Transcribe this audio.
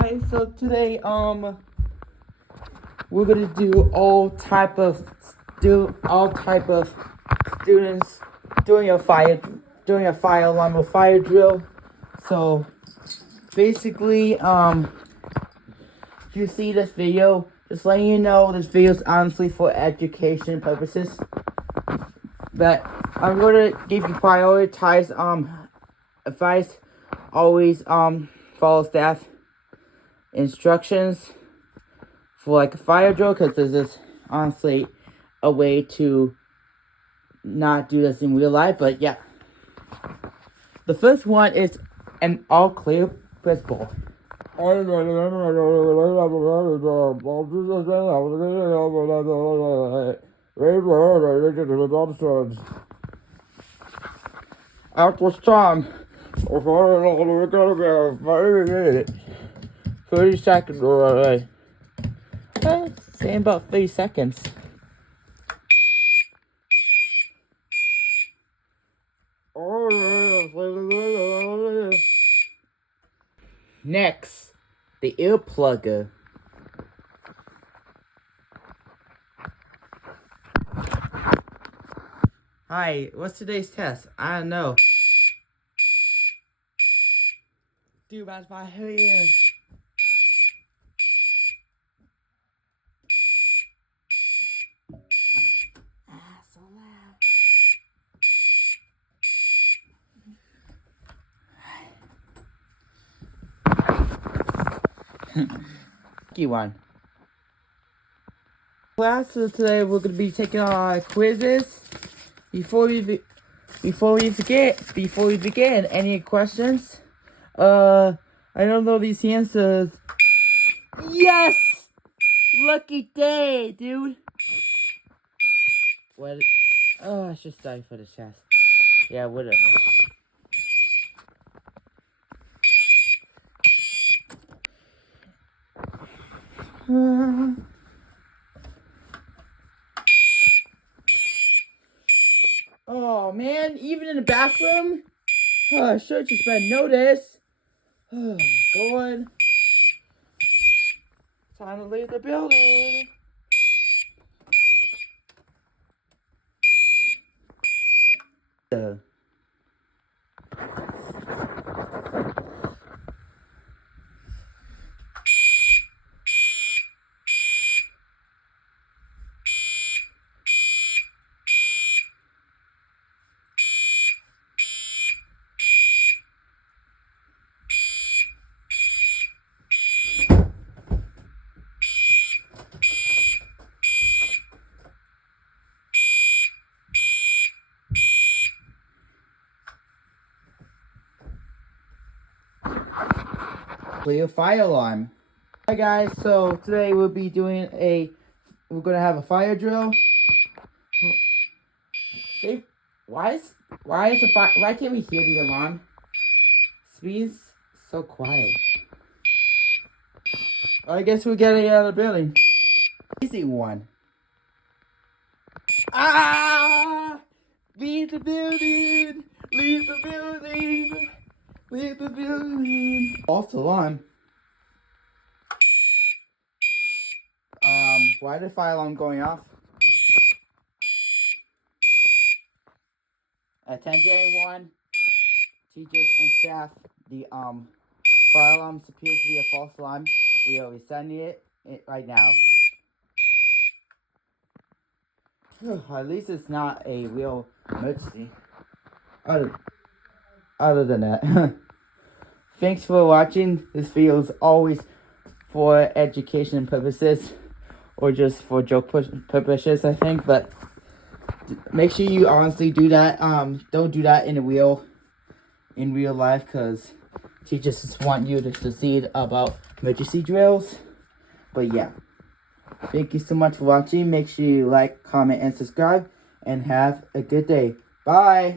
guys, so today we're gonna do all type of students doing a fire alarm or fire drill. So basically, if you see this video, just letting you know this video is honestly for education purposes. But I'm gonna give you prioritized advice. Always follow staff instructions for like a fire drill, because this is honestly a way to not do this in real life. But yeah, the first one is an all clear principle. At this time, 30 seconds already. Saying about 30 seconds. Next, the earplugger. Hi, what's today's test? I don't know. Dude, that's my hands. So loud. Key one. Classes today, we're gonna be taking our quizzes. Before we begin, any questions? I don't know these answers. Yes! Lucky day, dude. What? Oh, I should study for the test. Yeah, whatever. Oh man, even in the bathroom? I should just been noticed. Go on. Time to leave the building. Clear fire alarm. Hi guys, so today we're gonna have a fire drill. Hey, why can't we hear the alarm? Speed's so quiet. I guess we're getting out of the building. Easy one. Ah! Leave the building! Leave the building! Leave the building! False alarm. Why the fire alarm going off? Attention everyone, teachers and staff. The fire alarm appears to be a false alarm. We are resending it right now. At least it's not a real emergency. Other than that. Thanks for watching. This video is always for education purposes, or just for joke purposes, I think. But make sure you honestly do that. Don't do that in real life, because teachers just want you to succeed about emergency drills. But yeah, thank you so much for watching. Make sure you like, comment, and subscribe, and have a good day. Bye.